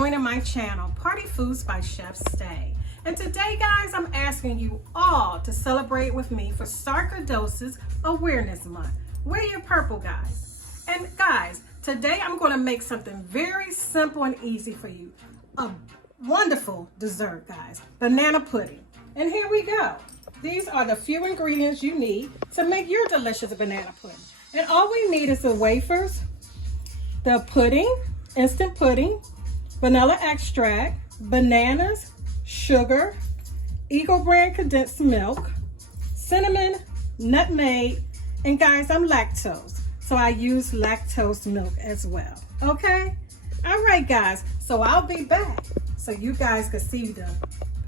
joining my channel, Party Foods by Chef Stay. And today, guys, I'm asking you all to celebrate with me for Sarcoidosis Awareness Month. Wear your purple, guys. And guys, today I'm going to make something very simple and easy for you. A wonderful dessert, guys. Banana pudding. And here we go. These are the few ingredients you need to make your delicious banana pudding. And all we need is the wafers, the pudding, instant pudding, vanilla extract, bananas, sugar, Eagle brand condensed milk, cinnamon, nutmeg, and guys, I'm lactose, so I use lactose milk as well. Okay? All right, guys, so I'll be back so you guys can see the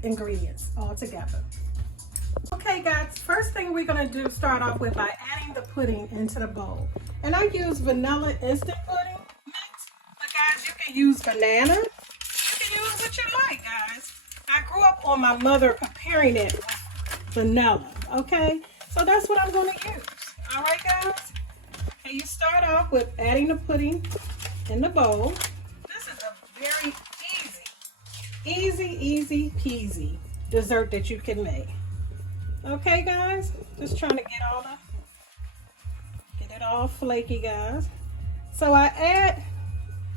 ingredients all together. Okay, guys, first thing we're going to do, start off with by adding the pudding into the bowl. And I use vanilla instant pudding mix, but guys, you can use banana. You can use what you like, guys. I grew up on my mother preparing it with vanilla, okay? So that's what I'm going to use. All right, guys? Okay, you start off with adding the pudding in the bowl. This is a very easy peasy dessert that you can make. Okay, guys? Just trying to get it all flaky, guys. So I add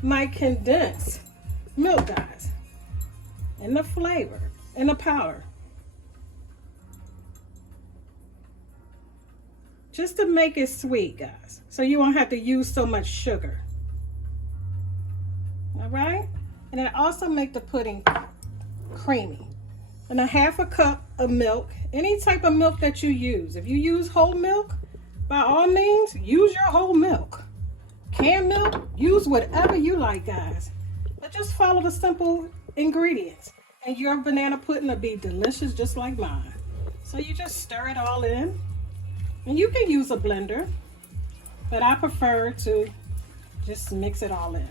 my condensed milk, guys, and the flavor and the powder, just to make it sweet, guys, so you won't have to use so much sugar. All right, and I also make the pudding creamy. And a half a cup of milk, any type of milk that you use. If you use whole milk, by all means, use your whole milk. Canned milk, use whatever you like, guys. But just follow the simple ingredients, and your banana pudding will be delicious just like mine. So you just stir it all in, and you can use a blender, but I prefer to just mix it all in.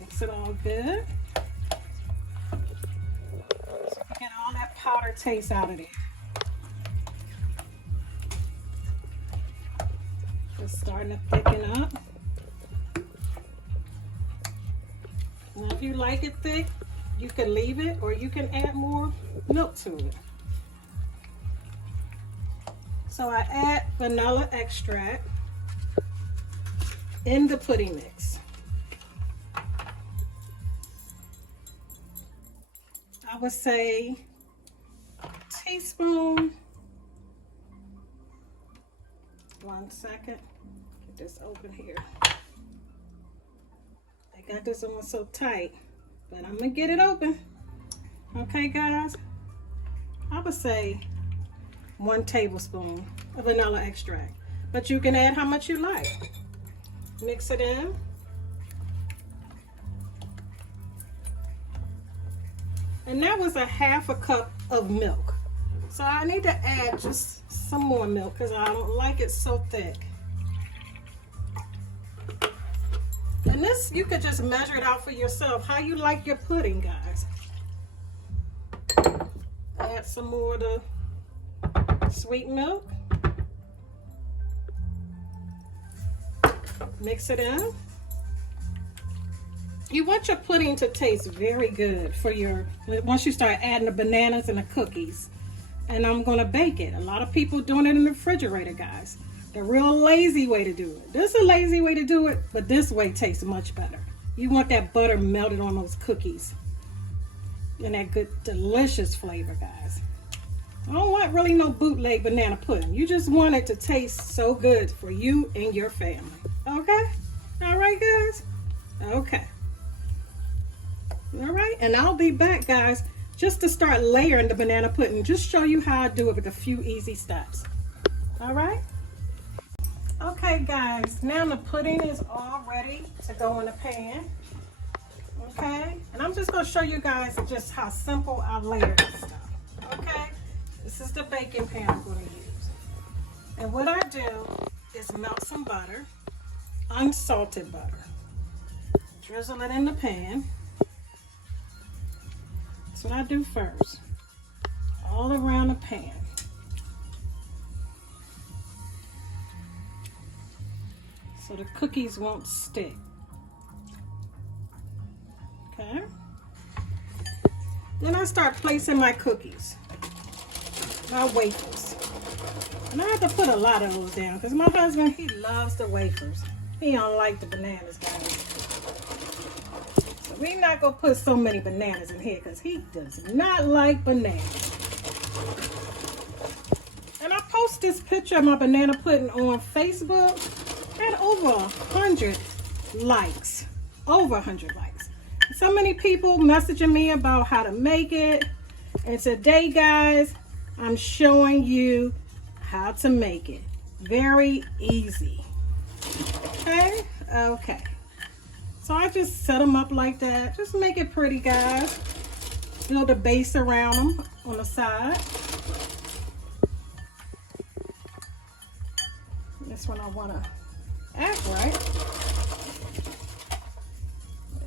Mix it all good, so we get all that powder taste out of there. It's starting to thicken up. Now, if you like it thick, you can leave it, or you can add more milk to it. So I add vanilla extract in the pudding mix. I would say a teaspoon. One second. Get this open here. I got this on so tight, but I'm gonna get it open. Okay, guys. I would say 1 tablespoon of vanilla extract, but you can add how much you like. Mix it in. And that was a half a cup of milk. So I need to add just some more milk because I don't like it so thick. And this, you could just measure it out for yourself, how you like your pudding, guys. Add some more of the sweet milk. Mix it in. You want your pudding to taste very good for once you start adding the bananas and the cookies. And I'm gonna bake it. A lot of people doing it in the refrigerator, guys. The real lazy way to do it. This is a lazy way to do it, but this way tastes much better. You want that butter melted on those cookies. And that good, delicious flavor, guys. I don't want really no bootleg banana pudding. You just want it to taste so good for you and your family. Okay? All right, guys? Okay. All right, and I'll be back, guys, just to start layering the banana pudding. Just show you how I do it with a few easy steps. All right? Okay, guys, now the pudding is all ready to go in the pan. Okay? And I'm just going to show you guys just how simple I layer this stuff. Okay? This is the baking pan I'm going to use. And what I do is melt some butter, unsalted butter. Drizzle it in the pan. That's what I do first. All around the pan. so the cookies won't stick. Okay. Then I start placing my cookies, my wafers. And I have to put a lot of those down because my husband, he loves the wafers. He don't like the bananas, guys. So we're not going to put so many bananas in here because he does not like bananas. And I post this picture of my banana pudding on Facebook. Had over 100 likes. Over 100 likes. So many people messaging me about how to make it. And today, guys, I'm showing you how to make it. Very easy. Okay? Okay. So I just set them up like that. Just make it pretty, guys. Build a base around them on the side. This one I want to act right.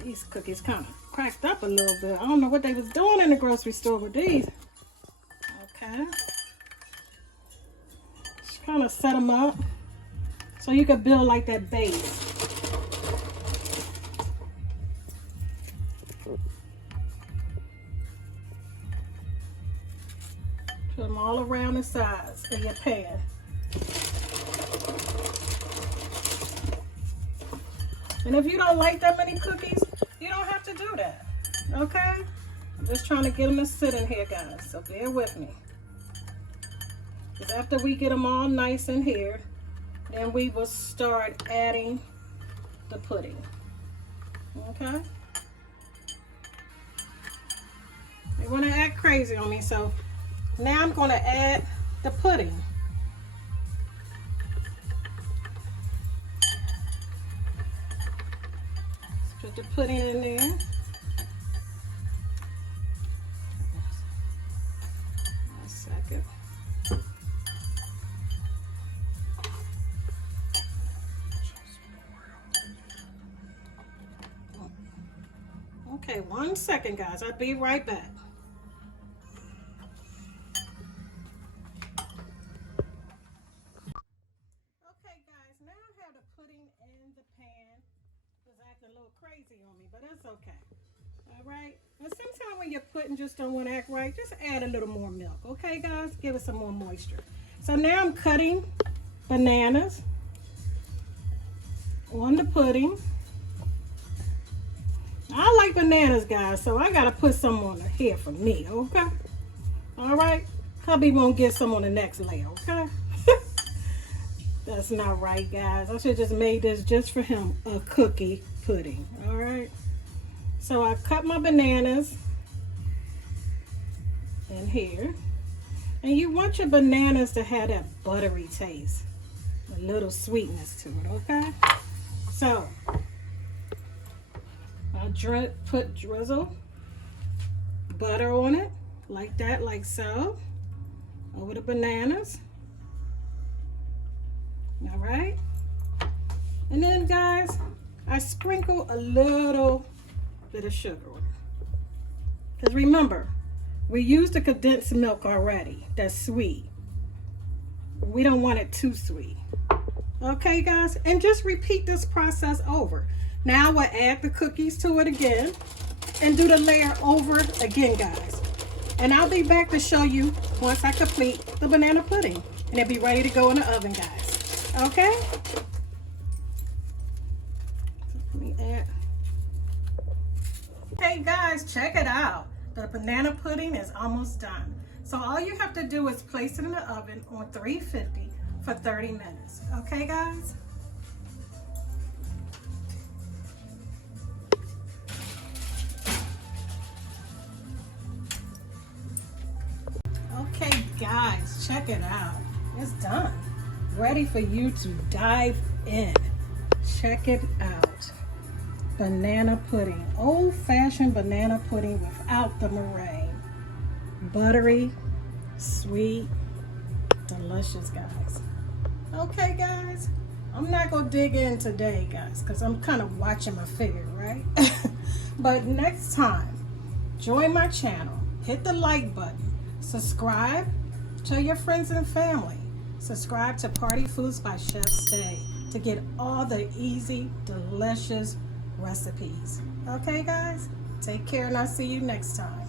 These cookies kind of cracked up a little bit. I don't know what they was doing in the grocery store with these. Okay. Just kind of set them up so you can build like that base. Put them all around the sides of your pan. And if you don't like that many cookies, you don't have to do that, okay? I'm just trying to get them to sit in here, guys, so bear with me. Because after we get them all nice in here, then we will start adding the pudding, okay? They want to act crazy on me, so now I'm going to add the pudding. Put the pudding in there. One second. Okay, 1 second, guys. I'll be right back. Okay, guys. Now I have the pudding in the pan. It's acting a little crazy on me, but that's okay. All right. And sometimes when your pudding just don't want to act right, just add a little more milk. Okay, guys? Give it some more moisture. So now I'm cutting bananas on the pudding. I like bananas, guys, so I got to put some on here for me, okay? All right? Hubby won't get some on the next layer, okay? That's not right, guys. I should just made this just for him, a cookie pudding, all right? So I cut my bananas in here. And you want your bananas to have that buttery taste, a little sweetness to it, okay? So I put drizzle butter on it, like that, like so, over the bananas. All right. And then, guys, I sprinkle a little bit of sugar on it. Because remember, we used the condensed milk already. That's sweet. We don't want it too sweet. Okay, guys? And just repeat this process over. Now we'll add the cookies to it again and do the layer over again, guys. And I'll be back to show you once I complete the banana pudding. And it'll be ready to go in the oven, guys. Okay? Let me add. Hey, guys, check it out. The banana pudding is almost done. So all you have to do is place it in the oven on 350 for 30 minutes. Okay, guys? Okay, guys, check it out. It's done. Ready for you to dive in. Check it out. Banana pudding. Old-fashioned banana pudding without the meringue. Buttery, sweet, delicious, guys. Okay, guys. I'm not going to dig in today, guys, because I'm kind of watching my figure, right? But next time, join my channel. Hit the like button. Subscribe. Tell your friends and family. Subscribe to Party Foods by Chef Stay to get all the easy, delicious recipes. Okay, guys? Take care, and I'll see you next time.